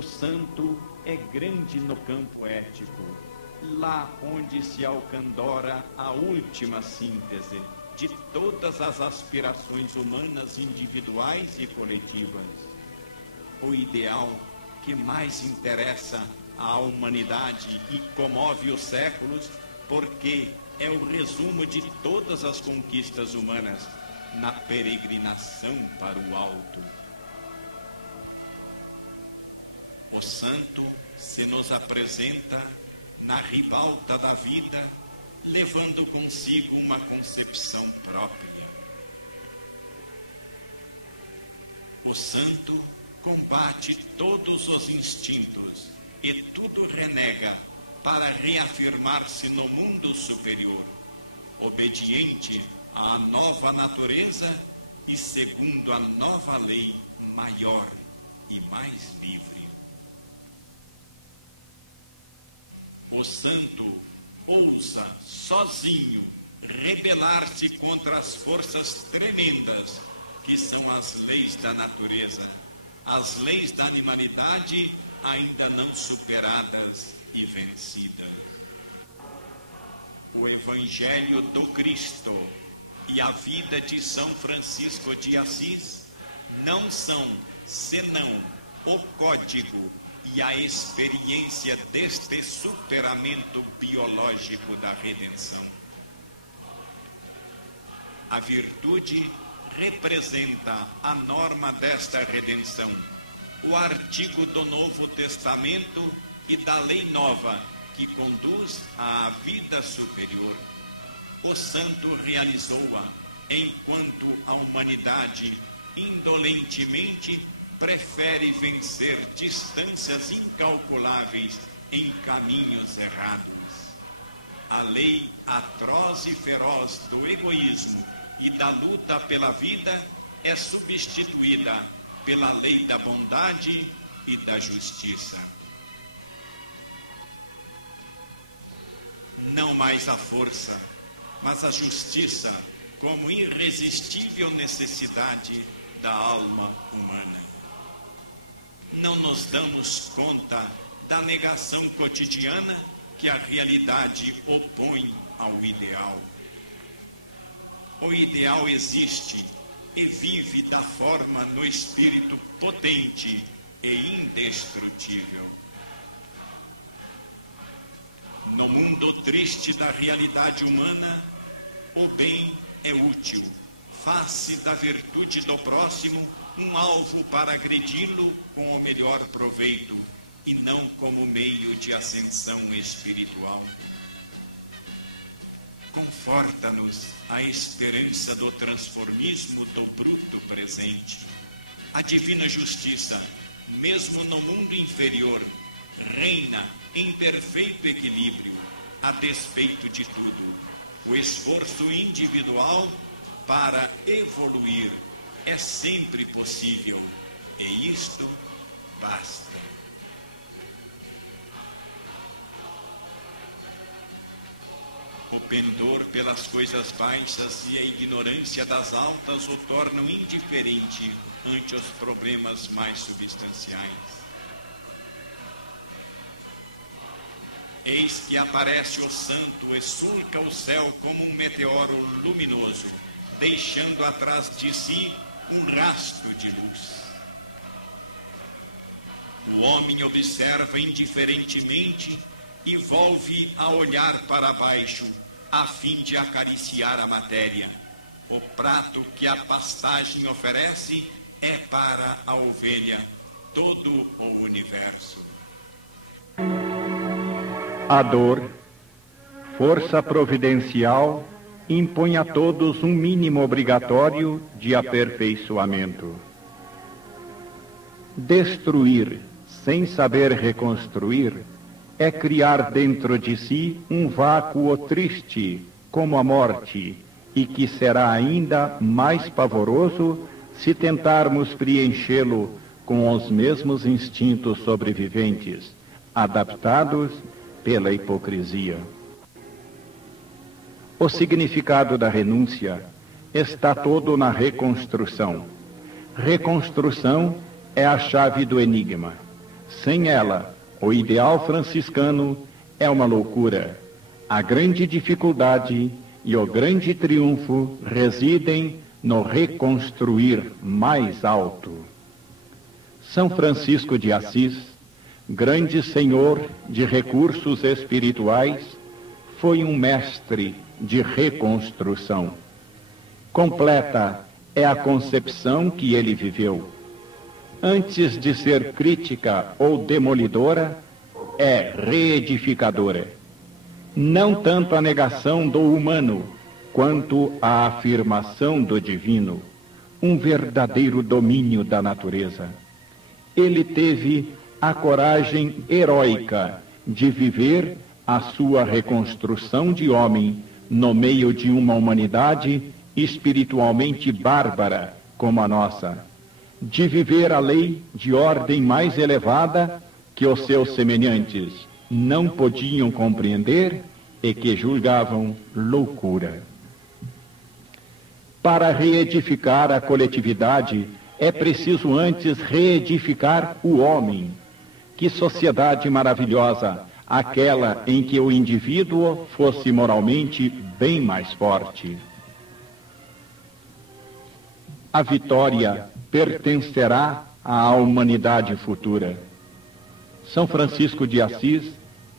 O santo é grande no campo ético, lá onde se alcandora a última síntese de todas as aspirações humanas individuais e coletivas. O ideal que mais interessa à humanidade e comove os séculos, porque é o resumo de todas as conquistas humanas na peregrinação para o alto. O santo se nos apresenta na ribalta da vida, levando consigo uma concepção própria. O santo combate todos os instintos e tudo renega para reafirmar-se no mundo superior, obediente à nova natureza e segundo a nova lei maior e mais livre. O santo ousa, sozinho, rebelar-se contra as forças tremendas que são as leis da natureza, as leis da animalidade ainda não superadas e vencidas. O Evangelho do Cristo e a vida de São Francisco de Assis não são senão o código e a experiência deste superamento biológico da redenção. A virtude representa a norma desta redenção, o artigo do Novo Testamento e da lei nova que conduz à vida superior. O santo realizou-a enquanto a humanidade indolentemente prefere vencer distâncias incalculáveis em caminhos errados. A lei atroz e feroz do egoísmo e da luta pela vida é substituída pela lei da bondade e da justiça. Não mais a força, mas a justiça como irresistível necessidade da alma humana. Não nos damos conta da negação cotidiana que a realidade opõe ao ideal. O ideal existe e vive da forma do espírito potente e indestrutível. No mundo triste da realidade humana, o bem é útil, faz-se da virtude do próximo um alvo para agredi-lo com o melhor proveito e não como meio de ascensão espiritual. Conforta-nos a esperança do transformismo do bruto presente. A divina justiça, mesmo no mundo inferior, reina em perfeito equilíbrio, a despeito de tudo. O esforço individual para evoluir é sempre possível, e isto basta. O pendor pelas coisas baixas e a ignorância das altas o tornam indiferente ante os problemas mais substanciais. Eis que aparece o santo e surca o céu como um meteoro luminoso, deixando atrás de si um rastro de luz. O homem observa indiferentemente e volve a olhar para baixo, a fim de acariciar a matéria. O prato que a pastagem oferece é para a ovelha todo o universo. A dor, força providencial, impõe a todos um mínimo obrigatório de aperfeiçoamento. Destruir, sem saber reconstruir, é criar dentro de si um vácuo triste, como a morte, e que será ainda mais pavoroso se tentarmos preenchê-lo com os mesmos instintos sobreviventes, adaptados pela hipocrisia. O significado da renúncia está todo na reconstrução. Reconstrução é a chave do enigma. Sem ela, o ideal franciscano é uma loucura. A grande dificuldade e o grande triunfo residem no reconstruir mais alto. São Francisco de Assis, grande senhor de recursos espirituais, foi um mestre de reconstrução. Completa é a concepção que ele viveu. Antes de ser crítica ou demolidora, é reedificadora. Não tanto a negação do humano, quanto a afirmação do divino, um verdadeiro domínio da natureza. Ele teve a coragem heróica de viver a sua reconstrução de homem no meio de uma humanidade espiritualmente bárbara como a nossa, de viver a lei de ordem mais elevada que os seus semelhantes não podiam compreender e que julgavam loucura. Para reedificar a coletividade, é preciso antes reedificar o homem. Que sociedade maravilhosa, aquela em que o indivíduo fosse moralmente bem mais forte. A vitória pertencerá à humanidade futura. São Francisco de Assis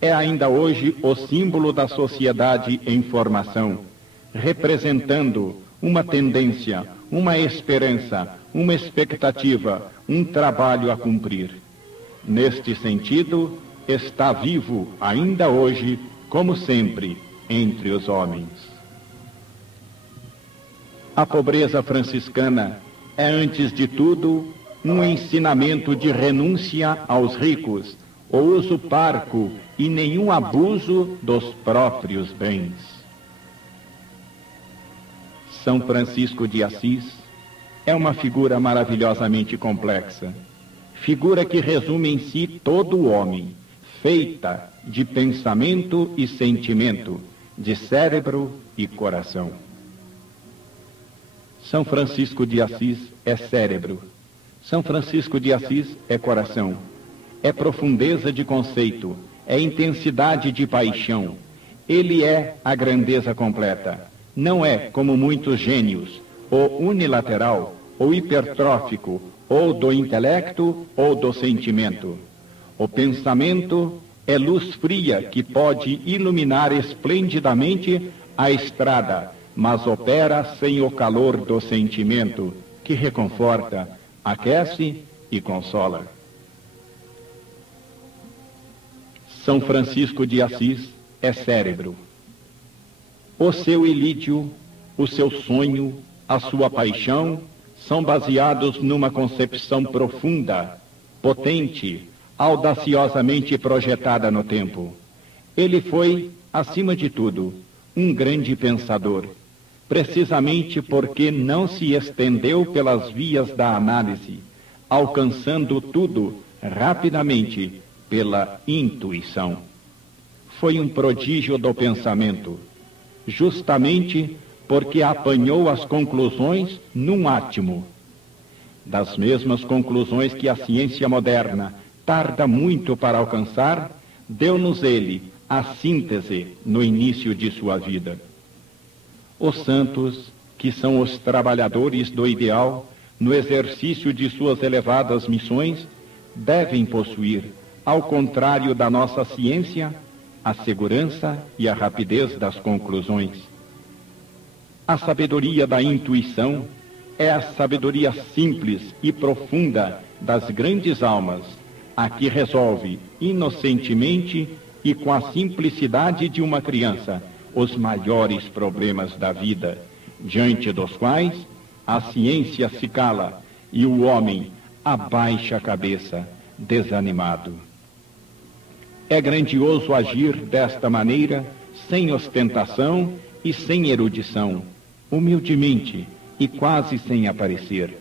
é ainda hoje o símbolo da sociedade em formação, representando uma tendência, uma esperança, uma expectativa, um trabalho a cumprir. Neste sentido, está vivo ainda hoje, como sempre, entre os homens. A pobreza franciscana é, antes de tudo, um ensinamento de renúncia aos ricos, o uso parco e nenhum abuso dos próprios bens. São Francisco de Assis é uma figura maravilhosamente complexa, figura que resume em si todo o homem, feita de pensamento e sentimento, de cérebro e coração. São Francisco de Assis é cérebro, São Francisco de Assis é coração, é profundeza de conceito, é intensidade de paixão. Ele é a grandeza completa. Não é, como muitos gênios, ou unilateral, ou hipertrófico, ou do intelecto, ou do sentimento. O pensamento é luz fria que pode iluminar esplendidamente a estrada, mas opera sem o calor do sentimento, que reconforta, aquece e consola. São Francisco de Assis é cérebro. O seu ilídio, o seu sonho, a sua paixão são baseados numa concepção profunda, potente, audaciosamente projetada no tempo. Ele foi, acima de tudo, um grande pensador, precisamente porque não se estendeu pelas vias da análise, alcançando tudo rapidamente pela intuição. Foi um prodígio do pensamento, justamente porque apanhou as conclusões num átimo. Das mesmas conclusões que a ciência moderna tarda muito para alcançar, deu-nos ele a síntese no início de sua vida. Os santos, que são os trabalhadores do ideal, no exercício de suas elevadas missões, devem possuir, ao contrário da nossa ciência, a segurança e a rapidez das conclusões. A sabedoria da intuição é a sabedoria simples e profunda das grandes almas, a que resolve inocentemente e com a simplicidade de uma criança os maiores problemas da vida, diante dos quais a ciência se cala e o homem abaixa a cabeça, desanimado. É grandioso agir desta maneira, sem ostentação e sem erudição, humildemente e quase sem aparecer,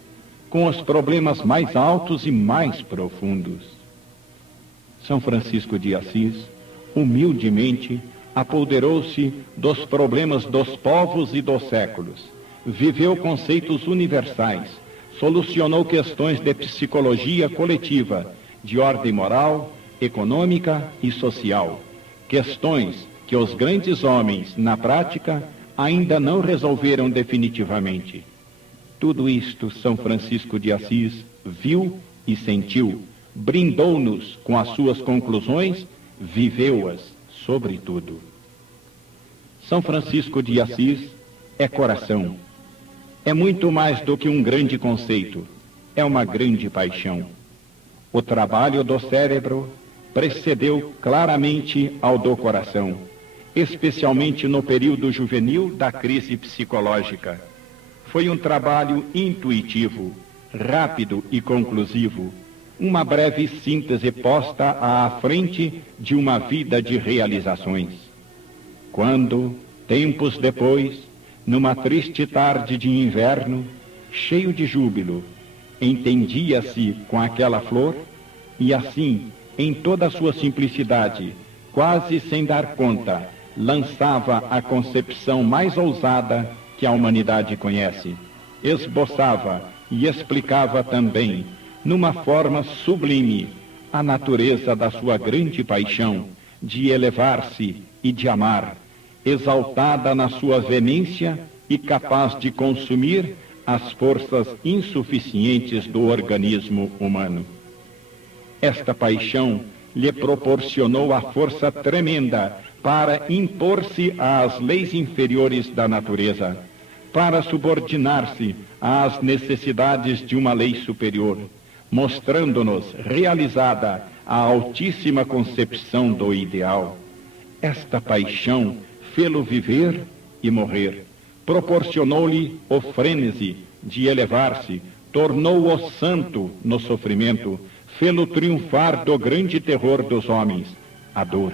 com os problemas mais altos e mais profundos. São Francisco de Assis, humildemente, apoderou-se dos problemas dos povos e dos séculos, viveu conceitos universais, solucionou questões de psicologia coletiva, de ordem moral, econômica e social. Questões que os grandes homens, na prática, ainda não resolveram definitivamente. Tudo isto São Francisco de Assis viu e sentiu, brindou-nos com as suas conclusões, viveu-as, sobretudo. São Francisco de Assis é coração. É muito mais do que um grande conceito, é uma grande paixão. O trabalho do cérebro precedeu claramente ao do coração, especialmente no período juvenil da crise psicológica. Foi um trabalho intuitivo, rápido e conclusivo, uma breve síntese posta à frente de uma vida de realizações. Quando, tempos depois, numa triste tarde de inverno, cheio de júbilo, entendia-se com aquela flor e assim, em toda a sua simplicidade, quase sem dar conta, lançava a concepção mais ousada que a humanidade conhece. Esboçava e explicava também, numa forma sublime, a natureza da sua grande paixão de elevar-se e de amar, exaltada na sua veemência e capaz de consumir as forças insuficientes do organismo humano. Esta paixão lhe proporcionou a força tremenda para impor-se às leis inferiores da natureza, para subordinar-se às necessidades de uma lei superior, mostrando-nos realizada a altíssima concepção do ideal. Esta paixão fê-lo viver e morrer, proporcionou-lhe o frênese de elevar-se, tornou-o santo no sofrimento, fê-lo triunfar do grande terror dos homens, a dor,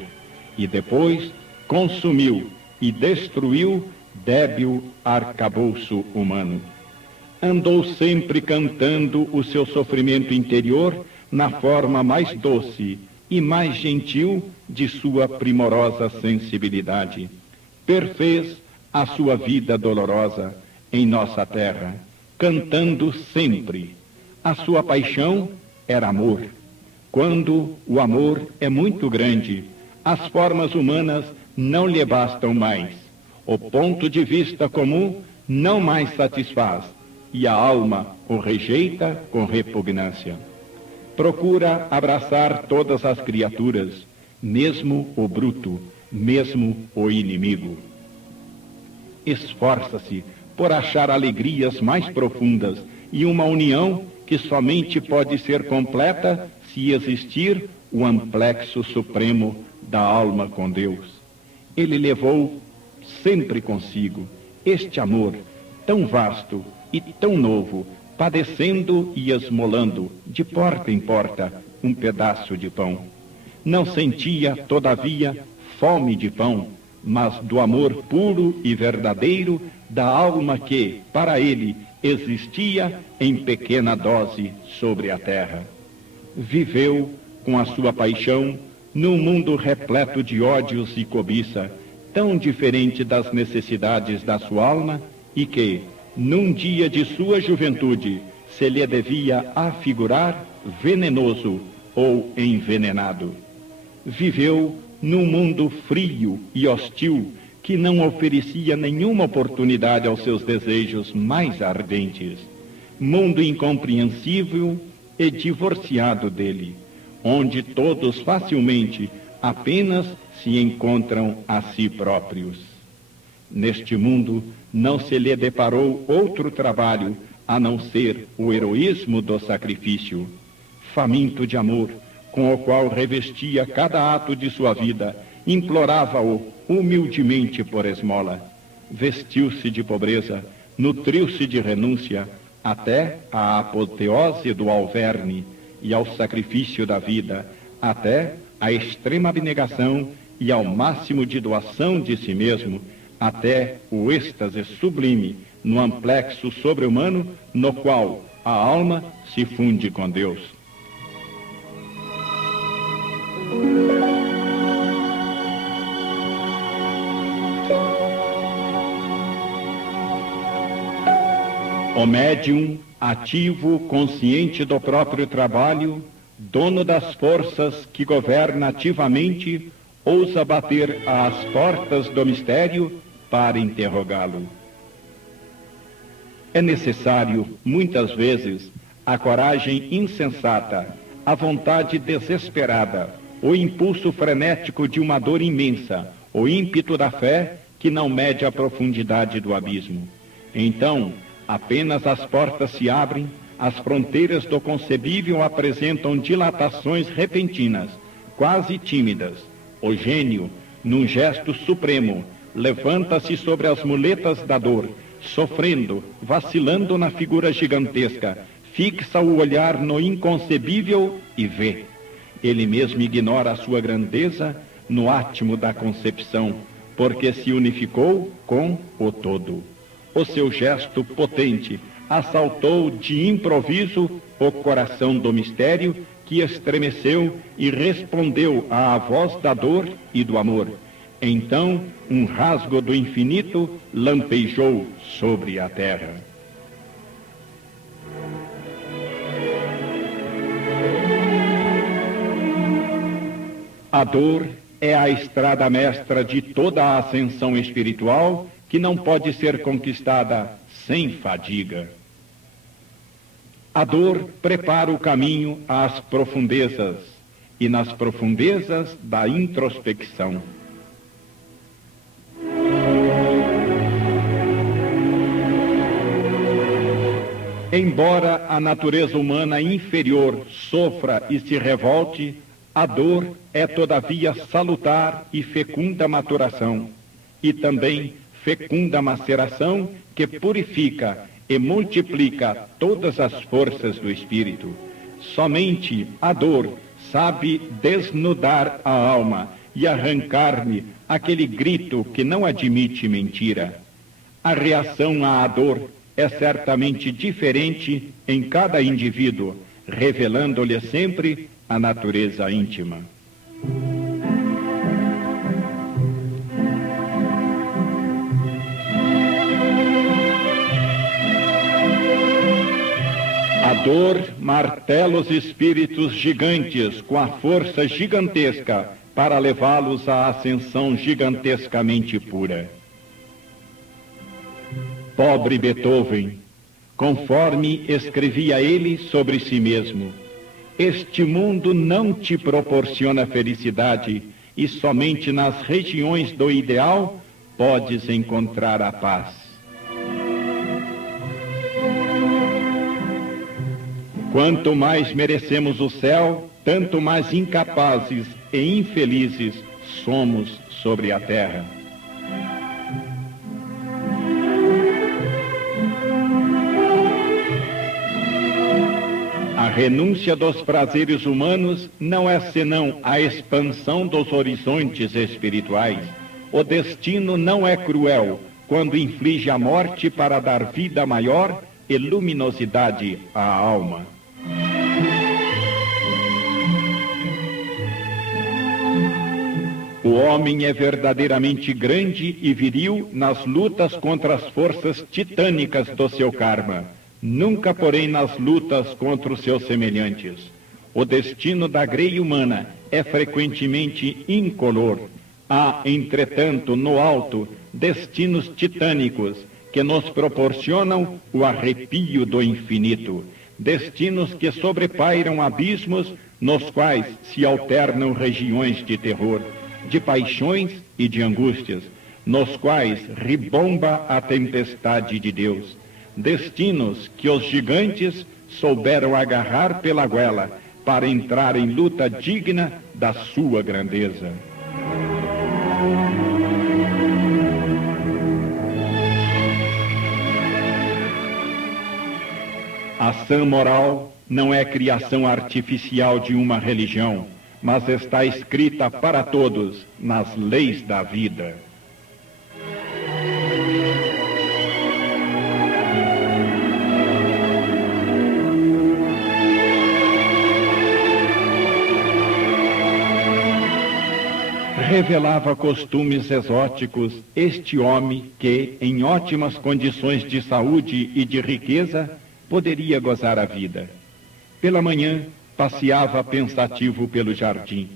e depois consumiu e destruiu débil arcabouço humano. Andou sempre cantando o seu sofrimento interior na forma mais doce e mais gentil de sua primorosa sensibilidade. Perfez a sua vida dolorosa em nossa terra, cantando sempre. A sua paixão era amor. Quando o amor é muito grande, as formas humanas não lhe bastam mais. O ponto de vista comum não mais satisfaz, e a alma o rejeita com repugnância. Procura abraçar todas as criaturas, mesmo o bruto, mesmo o inimigo. Esforça-se por achar alegrias mais profundas e uma união que somente pode ser completa se existir o amplexo supremo da alma com Deus. Ele levou sempre consigo este amor tão vasto e tão novo, padecendo e esmolando de porta em porta um pedaço de pão. Não sentia, todavia, fome de pão, mas do amor puro e verdadeiro da alma que, para ele, existia em pequena dose sobre a terra. Viveu com a sua paixão num mundo repleto de ódios e cobiça, tão diferente das necessidades da sua alma e que, num dia de sua juventude, se lhe devia afigurar venenoso ou envenenado. Viveu num mundo frio e hostil que não oferecia nenhuma oportunidade aos seus desejos mais ardentes. Mundo incompreensível e divorciado dele, onde todos facilmente apenas se encontram a si próprios. Neste mundo não se lhe deparou outro trabalho a não ser o heroísmo do sacrifício, faminto de amor, com o qual revestia cada ato de sua vida, implorava-o humildemente por esmola. Vestiu-se de pobreza, nutriu-se de renúncia, até a apoteose do alverne e ao sacrifício da vida, até a extrema abnegação e ao máximo de doação de si mesmo, até o êxtase sublime no amplexo sobre-humano no qual a alma se funde com Deus. O médium, ativo, consciente do próprio trabalho, dono das forças que governa ativamente, ousa bater às portas do mistério para interrogá-lo. É necessário, muitas vezes, a coragem insensata, a vontade desesperada, o impulso frenético de uma dor imensa, o ímpeto da fé que não mede a profundidade do abismo. Então, apenas as portas se abrem, as fronteiras do concebível apresentam dilatações repentinas, quase tímidas. O gênio, num gesto supremo, levanta-se sobre as muletas da dor, sofrendo, vacilando na figura gigantesca, fixa o olhar no inconcebível e vê. Ele mesmo ignora a sua grandeza no átimo da concepção, porque se unificou com o todo. O seu gesto potente assaltou de improviso o coração do mistério, que estremeceu e respondeu à voz da dor e do amor. Então, um rasgo do infinito lampejou sobre a terra. A dor é a estrada mestra de toda a ascensão espiritual, que não pode ser conquistada sem fadiga. A dor prepara o caminho às profundezas, e nas profundezas da introspecção. Embora a natureza humana inferior sofra e se revolte, a dor é todavia salutar e fecunda maturação, e também fecunda maceração que purifica e multiplica todas as forças do espírito. Somente a dor sabe desnudar a alma e arrancar-lhe aquele grito que não admite mentira. A reação à dor é certamente diferente em cada indivíduo, revelando-lhe sempre a natureza íntima. A dor martela os espíritos gigantes com a força gigantesca para levá-los à ascensão gigantescamente pura. Pobre Beethoven, conforme escrevia ele sobre si mesmo, este mundo não te proporciona felicidade e somente nas regiões do ideal podes encontrar a paz. Quanto mais merecemos o céu, tanto mais incapazes e infelizes somos sobre a terra. A renúncia dos prazeres humanos não é senão a expansão dos horizontes espirituais. O destino não é cruel quando inflige a morte para dar vida maior e luminosidade à alma. O homem é verdadeiramente grande e viril nas lutas contra as forças titânicas do seu karma, nunca, porém, nas lutas contra os seus semelhantes. O destino da grei humana é frequentemente incolor. Há, entretanto, no alto, destinos titânicos que nos proporcionam o arrepio do infinito, destinos que sobrepairam abismos nos quais se alternam regiões de terror, de paixões e de angústias, nos quais ribomba a tempestade de Deus, destinos que os gigantes souberam agarrar pela goela para entrar em luta digna da sua grandeza. A ação moral não é criação artificial de uma religião, mas está escrita para todos nas leis da vida. Revelava costumes exóticos este homem que, em ótimas condições de saúde e de riqueza, poderia gozar a vida. Pela manhã, passeava pensativo pelo jardim,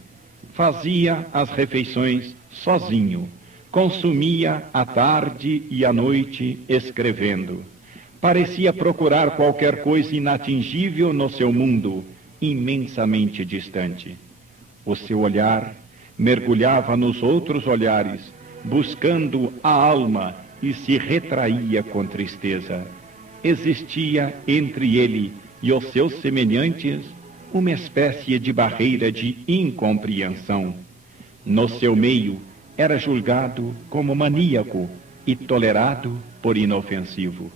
fazia as refeições sozinho, consumia a tarde e a noite escrevendo. Parecia procurar qualquer coisa inatingível no seu mundo, imensamente distante. O seu olhar mergulhava nos outros olhares, buscando a alma, e se retraía com tristeza. Existia entre ele e os seus semelhantes uma espécie de barreira de incompreensão. No seu meio, era julgado como maníaco e tolerado por inofensivo.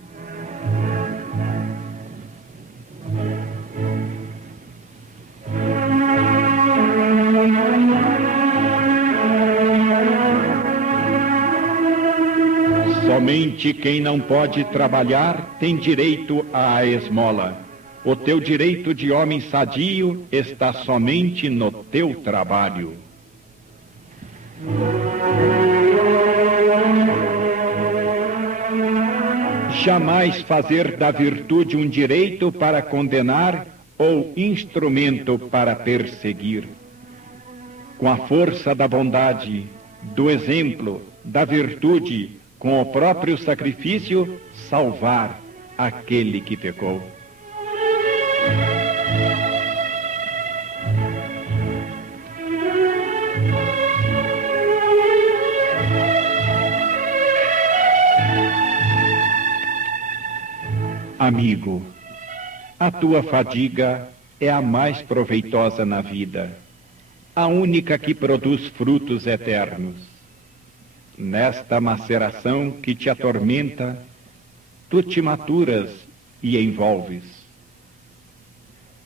Somente quem não pode trabalhar tem direito à esmola. O teu direito de homem sadio está somente no teu trabalho. Jamais fazer da virtude um direito para condenar ou instrumento para perseguir. Com a força da bondade, do exemplo, da virtude, com o próprio sacrifício, salvar aquele que pecou. Amigo, a tua fadiga é a mais proveitosa na vida, a única que produz frutos eternos. Nesta maceração que te atormenta, tu te maturas e envolves.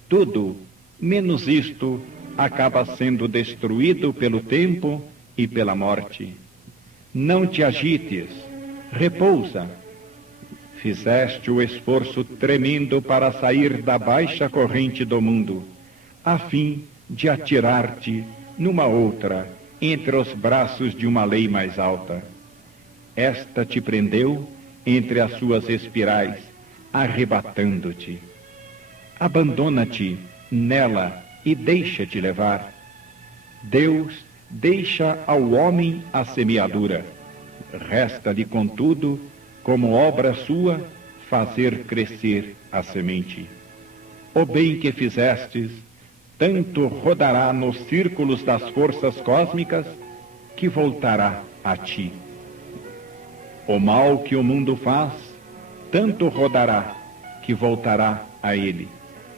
Tudo, menos isto, acaba sendo destruído pelo tempo e pela morte. Não te agites, repousa. Fizeste o esforço tremendo para sair da baixa corrente do mundo, a fim de atirar-te numa outra, entre os braços de uma lei mais alta. Esta te prendeu entre as suas espirais, arrebatando-te. Abandona-te nela e deixa-te levar. Deus deixa ao homem a semeadura. Resta-lhe, contudo, como obra sua, fazer crescer a semente. O bem que fizestes, tanto rodará nos círculos das forças cósmicas, que voltará a ti. O mal que o mundo faz, tanto rodará, que voltará a ele.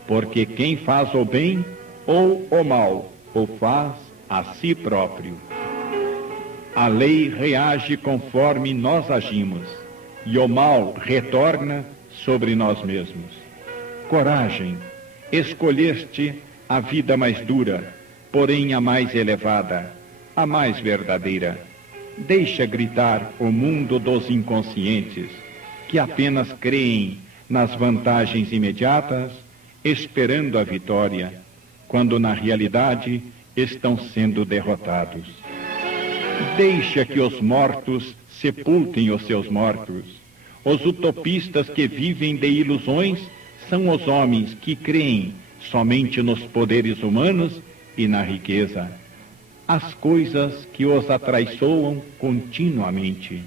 Porque quem faz o bem ou o mal, o faz a si próprio. A lei reage conforme nós agimos, e o mal retorna sobre nós mesmos. Coragem, escolheste a vida mais dura, porém a mais elevada, a mais verdadeira. Deixa gritar o mundo dos inconscientes, que apenas creem nas vantagens imediatas, esperando a vitória, quando na realidade estão sendo derrotados. Deixa que os mortos sepultem os seus mortos. Os utopistas que vivem de ilusões são os homens que creem somente nos poderes humanos e na riqueza, as coisas que os atraiçoam continuamente.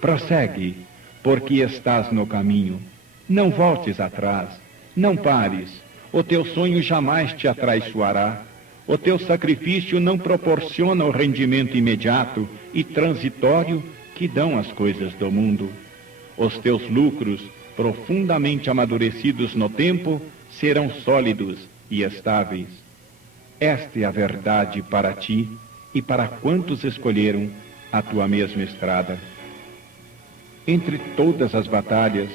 Prossegue, porque estás no caminho. Não voltes atrás, não pares. O teu sonho jamais te atraiçoará. O teu sacrifício não proporciona o rendimento imediato e transitório que dão as coisas do mundo. Os teus lucros, profundamente amadurecidos no tempo, serão sólidos e estáveis. Esta é a verdade para ti e para quantos escolheram a tua mesma estrada. Entre todas as batalhas,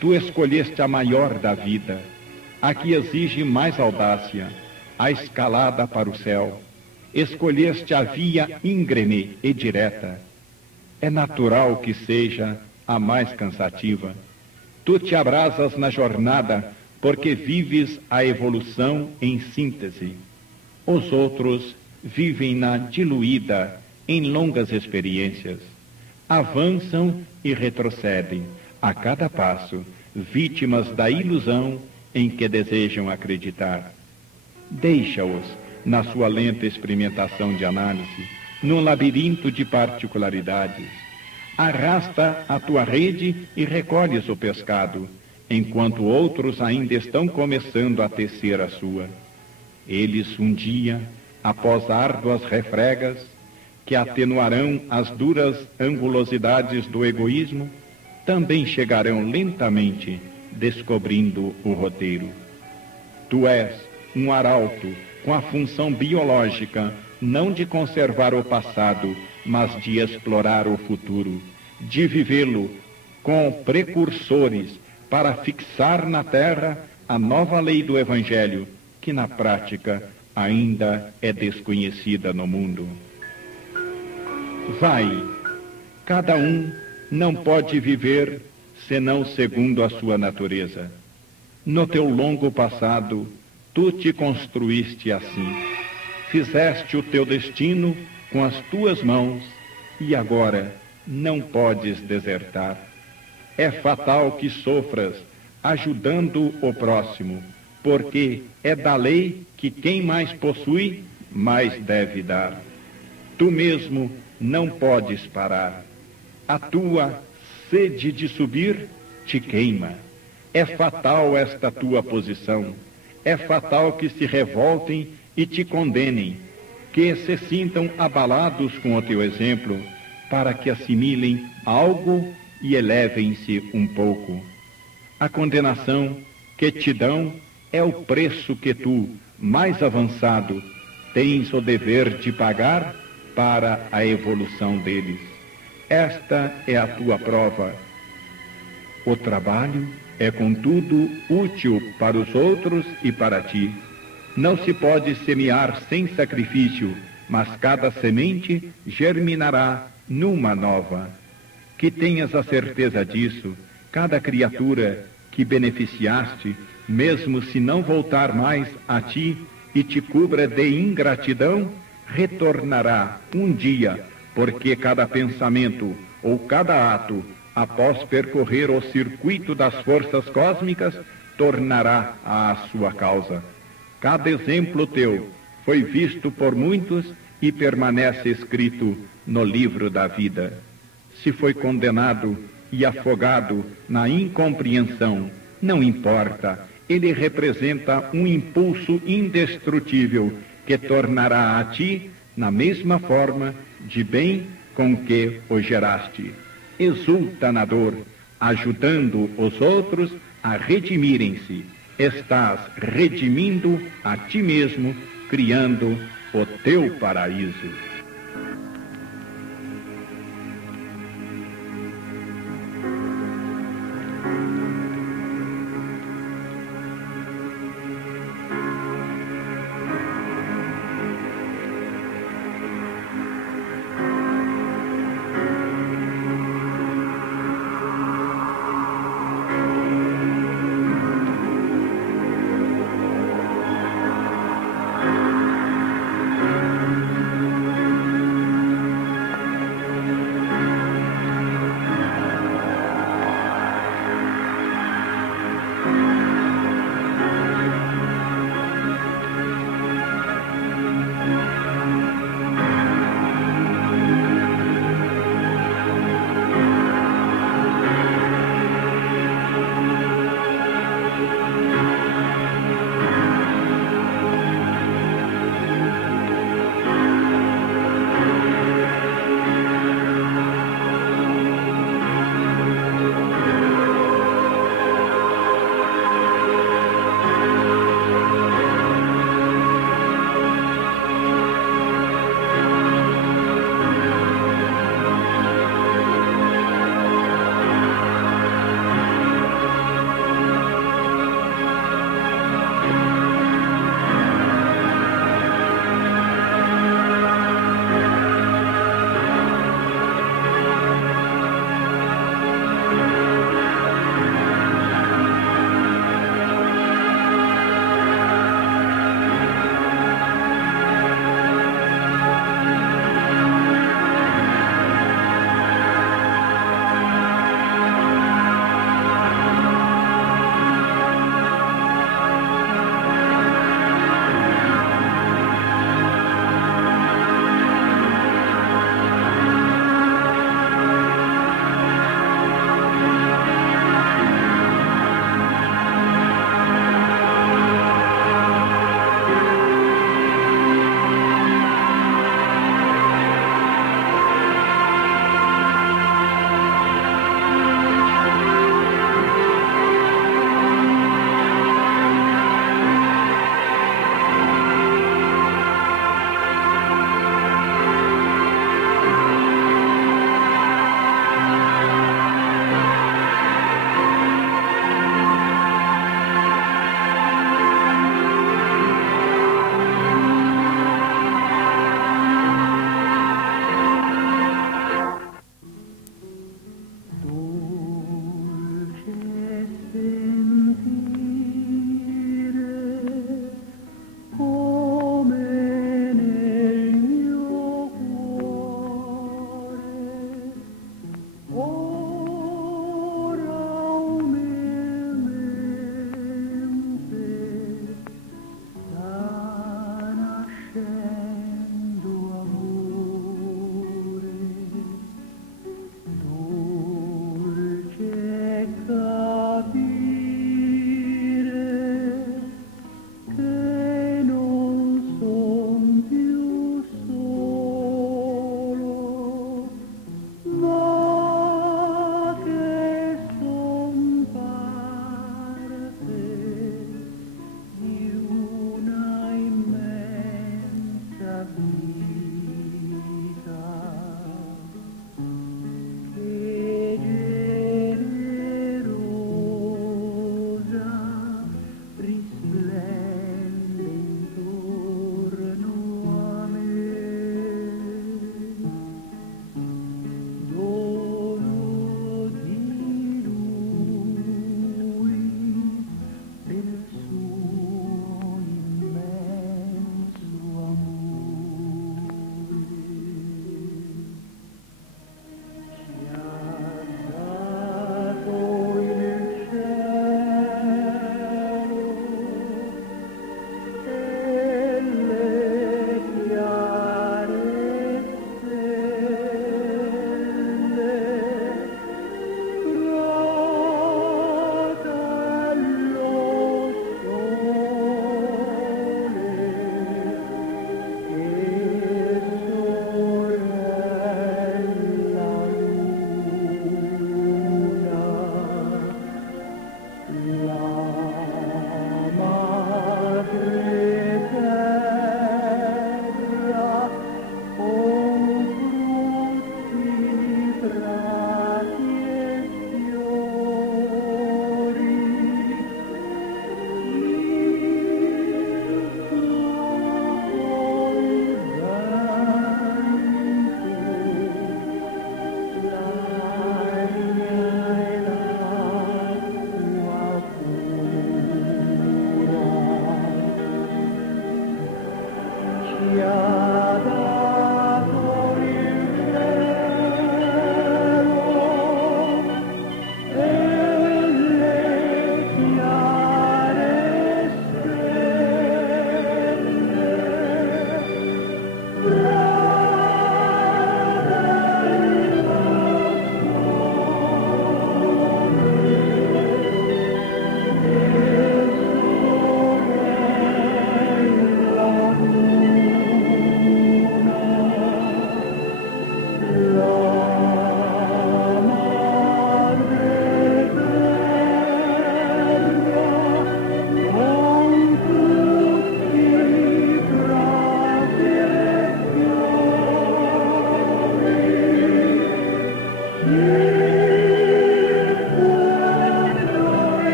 tu escolheste a maior da vida, a que exige mais audácia, a escalada para o céu. Escolheste a via íngreme e direta. É natural que seja a mais cansativa. Tu te abrasas na jornada porque vives a evolução em síntese. Os outros vivem na diluída em longas experiências. Avançam e retrocedem, a cada passo, vítimas da ilusão em que desejam acreditar. Deixa-os, na sua lenta experimentação de análise, num labirinto de particularidades. Arrasta a tua rede e recolhes o pescado, enquanto outros ainda estão começando a tecer a sua. Eles um dia, após árduas refregas, que atenuarão as duras angulosidades do egoísmo, também chegarão lentamente, descobrindo o roteiro. Tu és um arauto com a função biológica não de conservar o passado, mas de explorar o futuro, de vivê-lo com precursores para fixar na terra a nova lei do Evangelho, que na prática ainda é desconhecida no mundo. Vai, cada um não pode viver senão segundo a sua natureza. No teu longo passado, tu te construíste assim. Fizeste o teu destino com as tuas mãos e agora não podes desertar. É fatal que sofras ajudando o próximo, porque é da lei que quem mais possui, mais deve dar. Tu mesmo não podes parar. A tua sede de subir te queima. É fatal esta tua posição. É fatal que se revoltem e te condenem, que se sintam abalados com o teu exemplo, para que assimilem algo e elevem-se um pouco. A condenação que te dão é o preço que tu, mais avançado, tens o dever de pagar para a evolução deles. Esta é a tua prova. O trabalho é, contudo, útil para os outros e para ti. Não se pode semear sem sacrifício, mas cada semente germinará numa nova. Que tenhas a certeza disso, cada criatura que beneficiaste, mesmo se não voltar mais a ti e te cubra de ingratidão, retornará um dia, porque cada pensamento ou cada ato, após percorrer o circuito das forças cósmicas, tornará à sua causa. Cada exemplo teu foi visto por muitos e permanece escrito no livro da vida. Se foi condenado e afogado na incompreensão, não importa, ele representa um impulso indestrutível que tornará a ti na mesma forma de bem com que o geraste. Exulta na dor, ajudando os outros a redimirem-se. Estás redimindo a ti mesmo, criando o teu paraíso.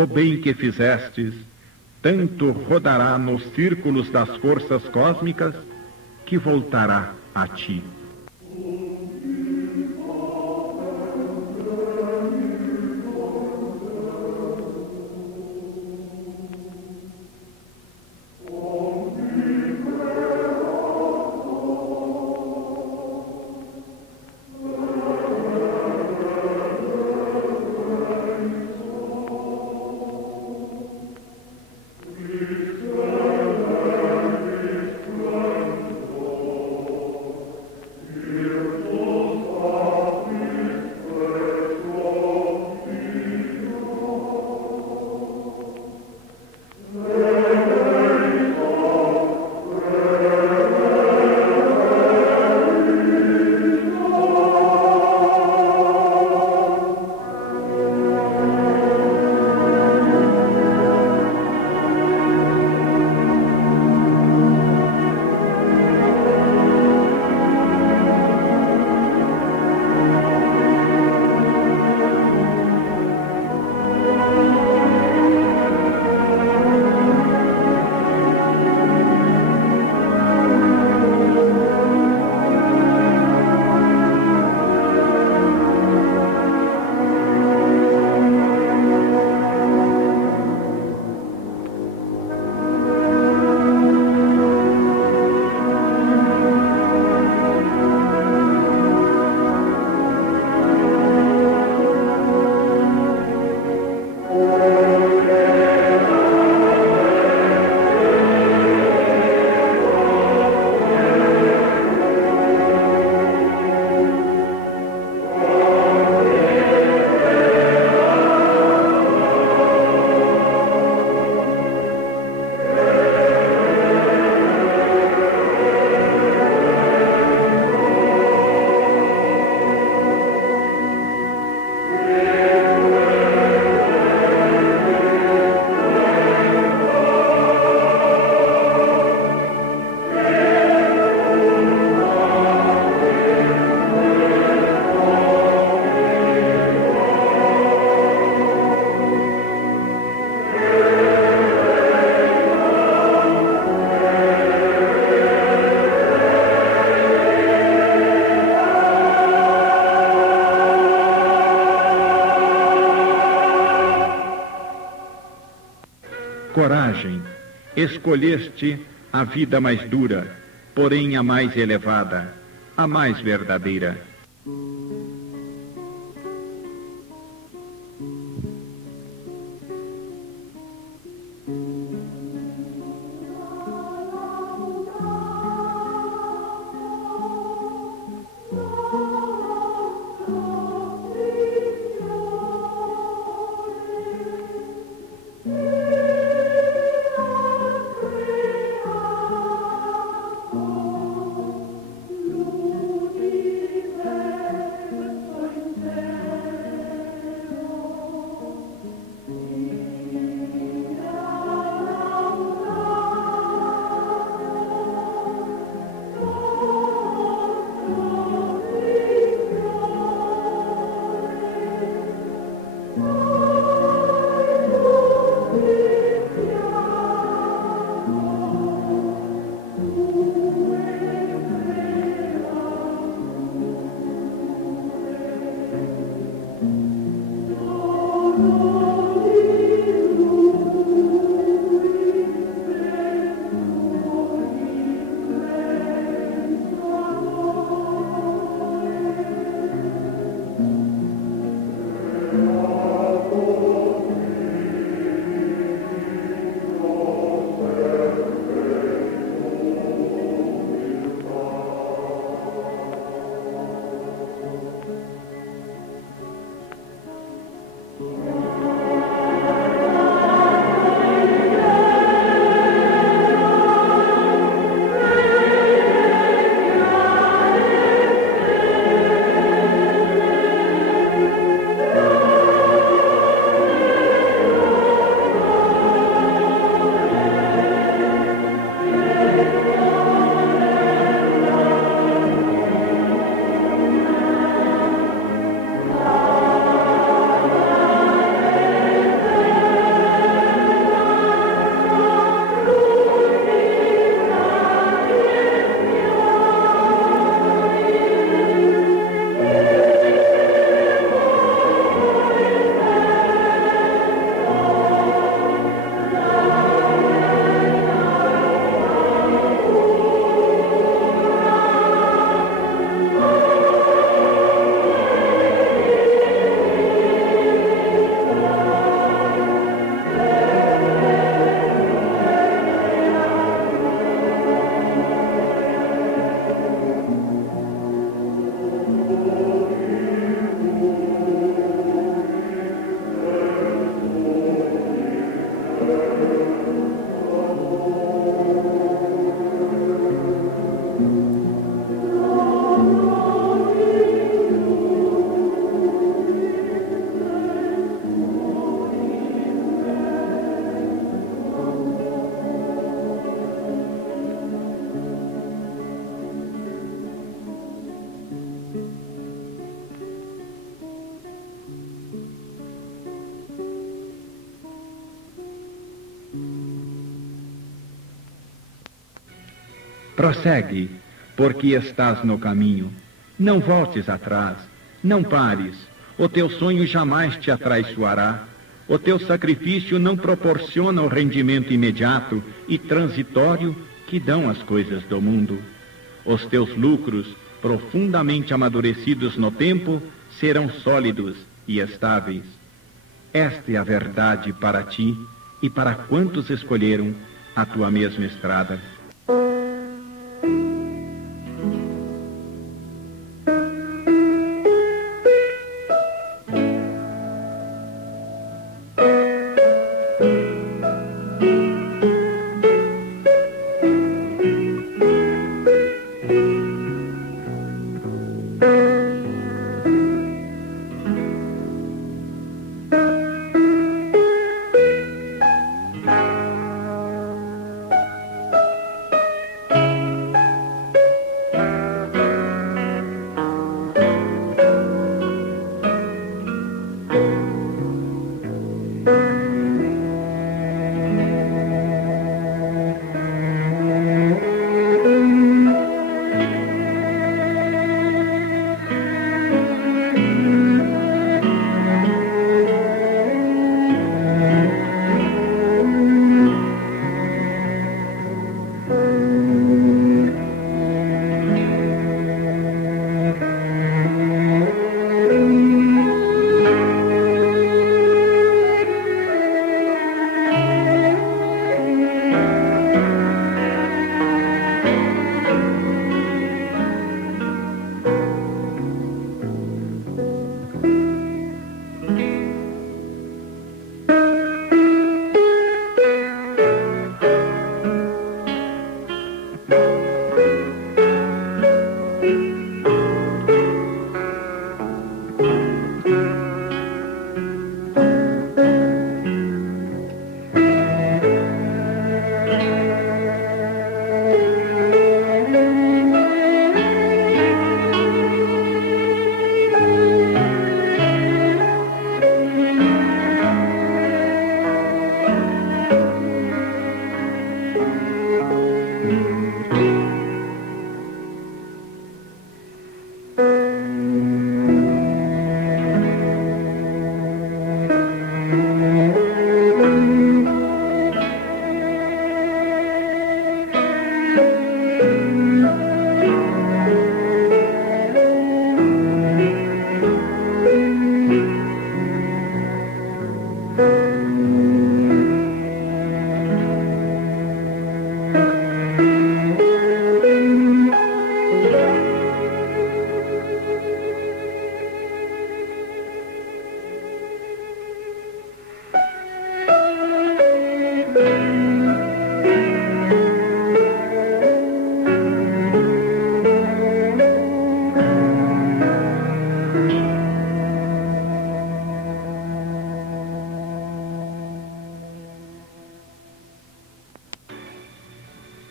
O bem que fizestes, tanto rodará nos círculos das forças cósmicas, que voltará a ti. Coragem, escolheste a vida mais dura, porém a mais elevada, a mais verdadeira. Prossegue, porque estás no caminho. Não voltes atrás, não pares. O teu sonho jamais te atraiçoará. O teu sacrifício não proporciona o rendimento imediato e transitório que dão as coisas do mundo. Os teus lucros, profundamente amadurecidos no tempo, serão sólidos e estáveis. Esta é a verdade para ti e para quantos escolheram a tua mesma estrada.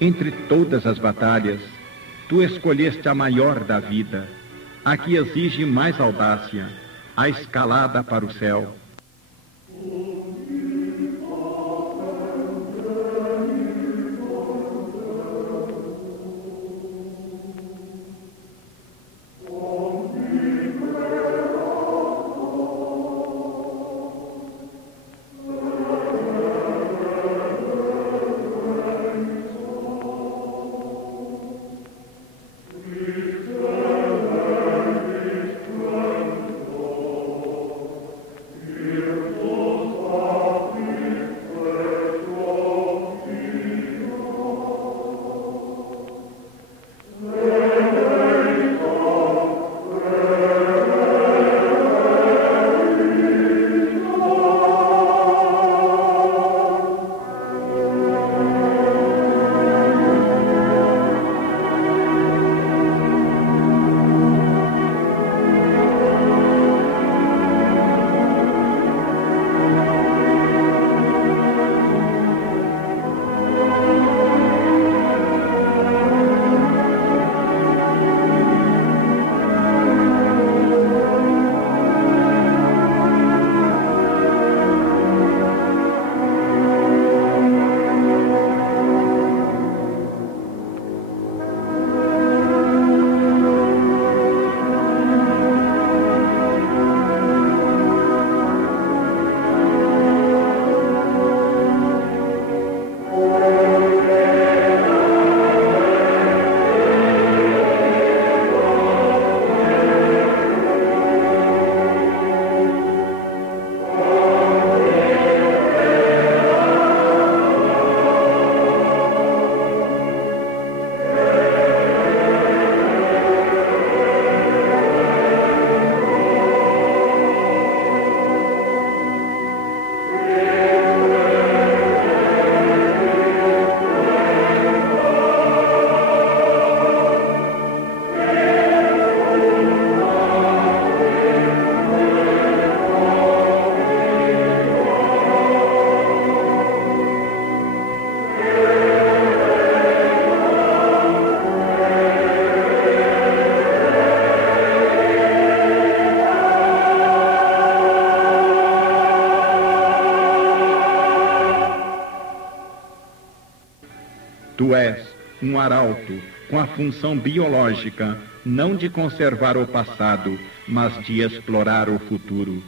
Entre todas as batalhas, tu escolheste a maior da vida, a que exige mais audácia, a escalada para o céu. Tu és um arauto com a função biológica não de conservar o passado, mas de explorar o futuro.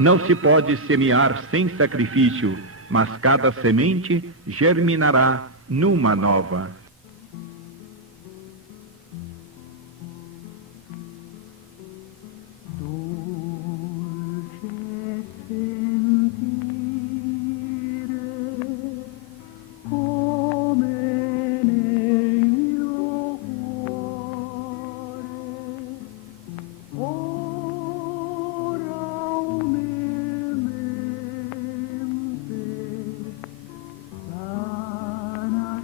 Não se pode semear sem sacrifício, mas cada semente germinará numa nova. Sana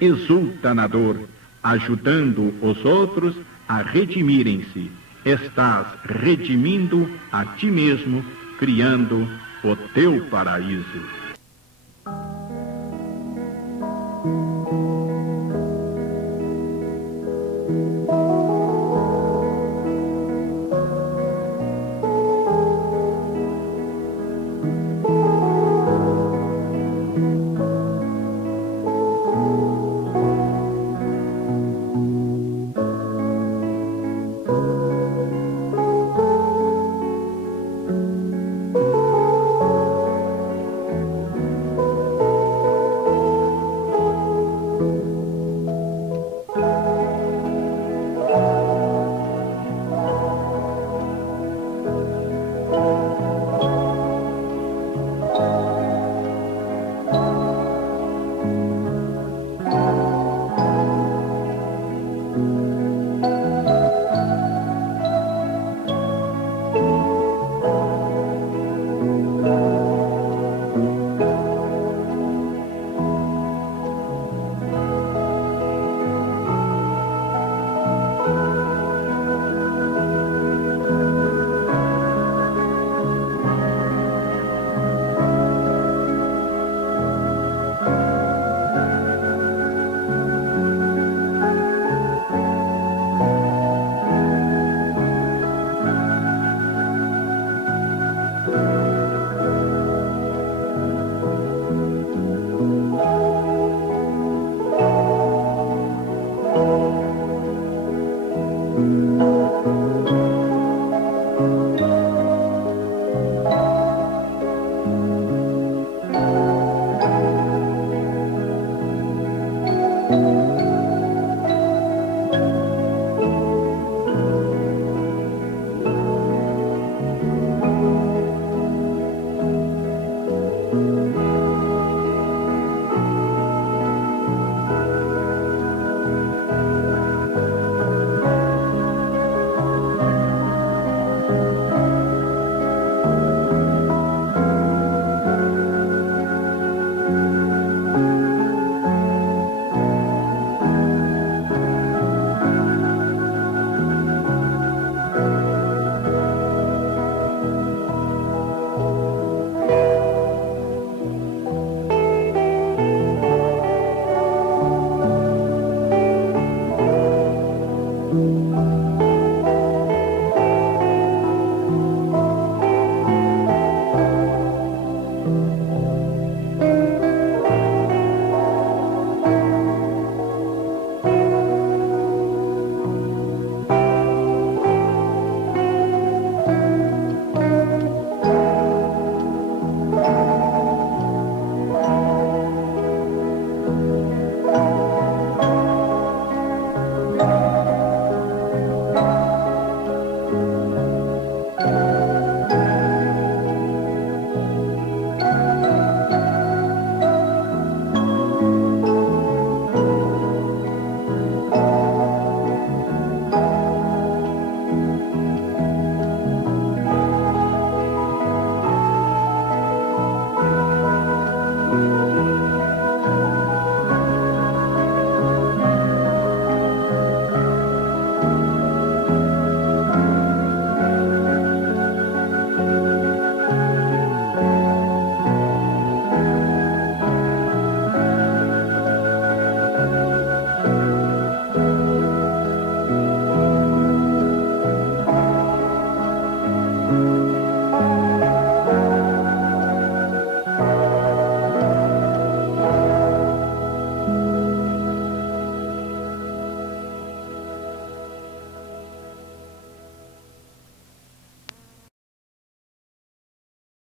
exulta na dor, ajudando os outros a redimirem-se. Estás redimindo a ti mesmo, criando o teu paraíso.